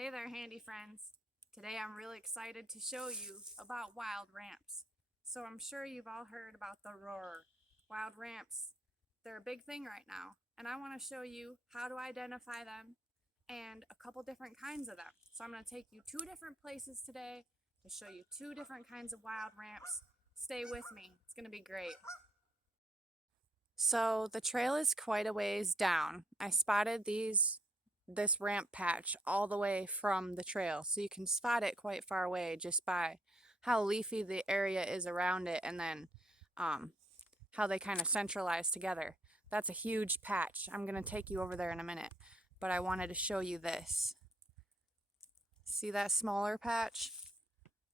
Hey there, handy friends. Today I'm really excited to show you about wild ramps. So I'm sure you've all heard about the roar. Wild ramps, they're a big thing right now, and I want to show you how to identify them and a couple different kinds of them. So I'm going to take you two different places today to show you two different kinds of wild ramps. Stay with me. It's going to be great. So the trail is quite a ways down. I spotted this ramp patch all the way from the trail, so you can spot it quite far away just by how leafy the area is around it, and then how they kind of centralize together. That's a huge patch. I'm going to take you over there in a minute, but I wanted to show you this. See that smaller patch?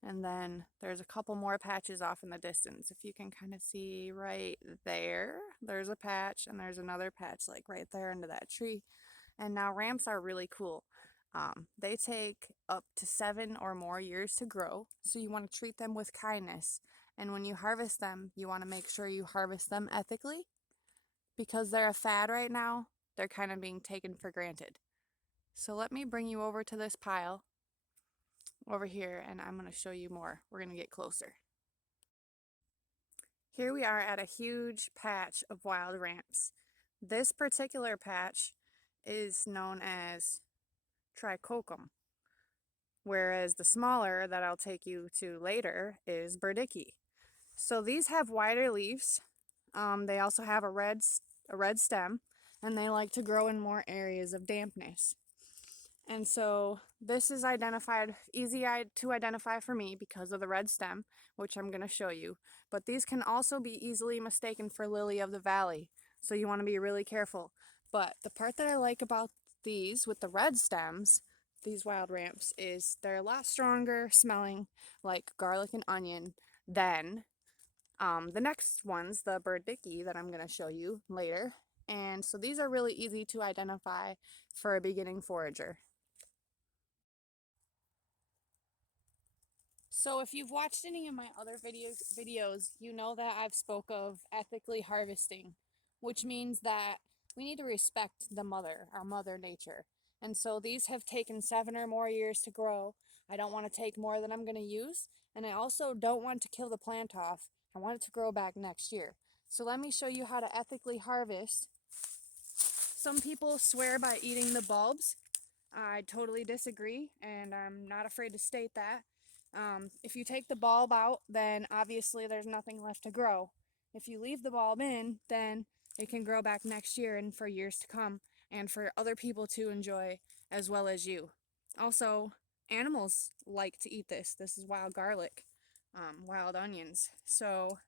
And then there's a couple more patches off in the distance. If you can kind of see right there, there's a patch, and there's another patch like right there under that tree. And now ramps are really cool. They take up to 7 or more years to grow, so you want to treat them with kindness. And when you harvest them, you want to make sure you harvest them ethically. Because they're a fad right now, they're kind of being taken for granted. So let me bring you over to this pile over here, and I'm going to show you more. We're going to get closer. Here we are at a huge patch of wild ramps. This particular patch is known as trichocum, whereas the smaller that I'll take you to later is burdicky. So these have wider leaves. They also have a red stem, and they like to grow in more areas of dampness. And so this is easy to identify for me because of the red stem, which I'm going to show you. But these can also be easily mistaken for lily of the valley, so you want to be really careful. But the part that I like about these with the red stems, these wild ramps, is they're a lot stronger smelling like garlic and onion than the next ones, the burdicky that I'm going to show you later. And so these are really easy to identify for a beginning forager. So if you've watched any of my other videos, you know that I've spoke of ethically harvesting, which means that we need to respect our mother nature. And so these have taken 7 or more years to grow. I don't want to take more than I'm going to use, and I also don't want to kill the plant off. I want it to grow back next year. So let me show you how to ethically harvest. Some people swear by eating the bulbs. I totally disagree, and I'm not afraid to state that. If you take the bulb out, then obviously there's nothing left to grow. If you leave the bulb in, then it can grow back next year and for years to come, and for other people to enjoy as well as you. Also, animals like to eat this. This is wild garlic, wild onions. So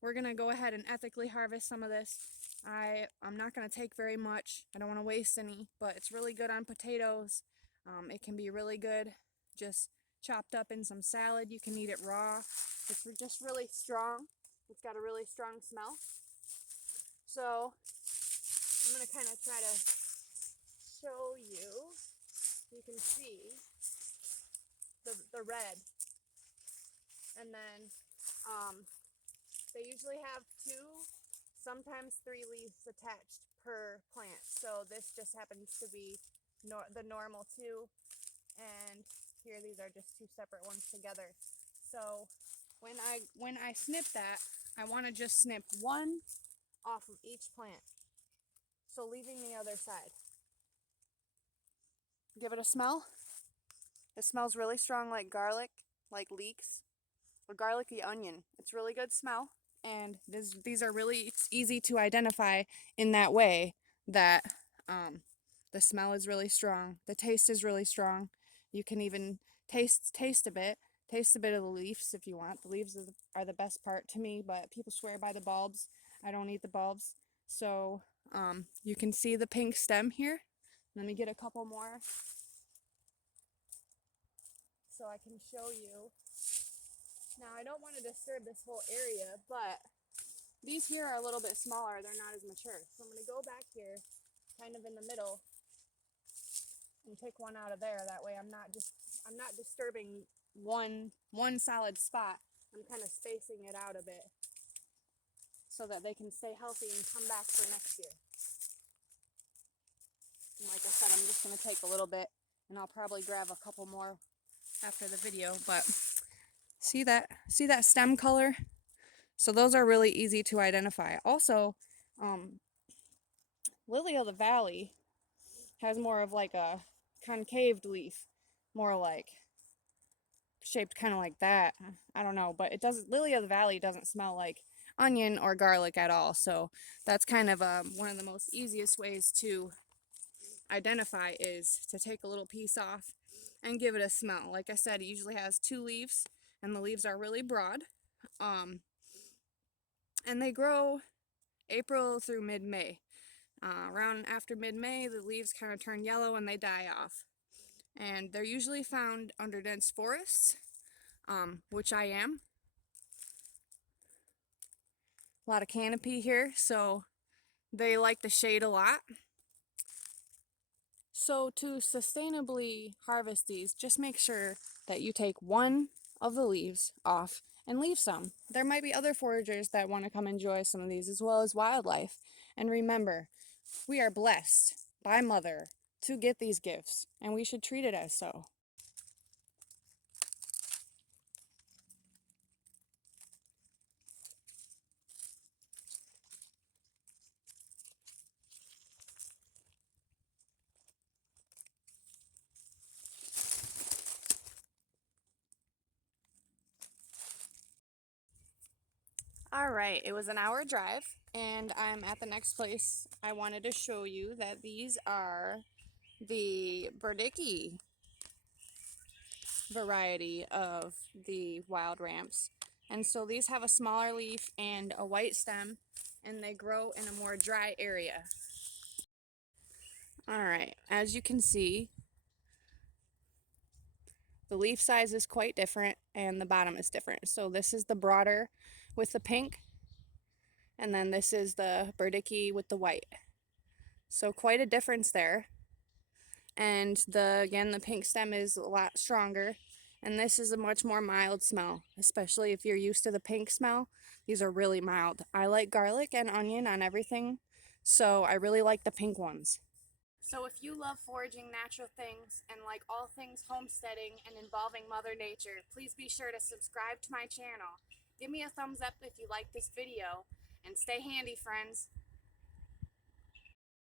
we're going to go ahead and ethically harvest some of this. I'm not going to take very much. I don't want to waste any, but it's really good on potatoes. It can be really good just chopped up in some salad. You can eat it raw. It's just really strong. It's got a really strong smell. So I'm going to kind of try to show you. You can see the red. And then they usually have 2, sometimes 3 leaves attached per plant. So this just happens to be the normal 2, and here these are just 2 separate ones together. So when I snip that, I want to just snip 1 off of each plant. So leaving the other side. Give it a smell. It smells really strong like garlic, like leeks, or garlicky onion. It's really good smell. And these are really easy to identify in that way, that the smell is really strong, the taste is really strong. You can even taste a bit of the leaves if you want. The leaves are the best part to me, but people swear by the bulbs. I don't eat the bulbs. So you can see the pink stem here. Let me get a couple more so I can show you. Now, I don't want to disturb this whole area, but these here are a little bit smaller. They're not as mature. So I'm going to go back here, kind of in the middle, and pick one out of there. That way I'm not disturbing one solid spot. I'm kind of spacing it out a bit so that they can stay healthy and come back for next year. And like I said, I'm just going to take a little bit and I'll probably grab a couple more after the video. But see that stem color? So those are really easy to identify. Also, lily of the valley has more of like a concaved leaf, more like shaped kind of like that. I don't know, but it doesn't. Lily of the valley doesn't smell like onion or garlic at all. So that's kind of one of the most easiest ways to identify is to take a little piece off and give it a smell. Like I said, it usually has 2 leaves, and the leaves are really broad. And they grow April through mid-May. Around after mid-May, the leaves kind of turn yellow and they die off. And they're usually found under dense forests, which I am. A lot of canopy here, so they like the shade a lot. So to sustainably harvest these, just make sure that you take one of the leaves off and leave some. There might be other foragers that want to come enjoy some of these as well as wildlife. And remember, we are blessed by Mother to get these gifts, and we should treat it as so. All right, it was an hour drive, and I'm at the next place. I wanted to show you that these are the Burdicky variety of the wild ramps. And so these have a smaller leaf and a white stem, and they grow in a more dry area. All right, as you can see, the leaf size is quite different and the bottom is different. So this is the broader with the pink, and then this is the Burdicky with the white. So quite a difference there. And again, the pink stem is a lot stronger, and this is a much more mild smell, especially if you're used to the pink smell. These are really mild. I like garlic and onion on everything, so I really like the pink ones. So if you love foraging natural things and like all things homesteading and involving Mother Nature, please be sure to subscribe to my channel. Give me a thumbs up if you like this video, and stay handy, friends.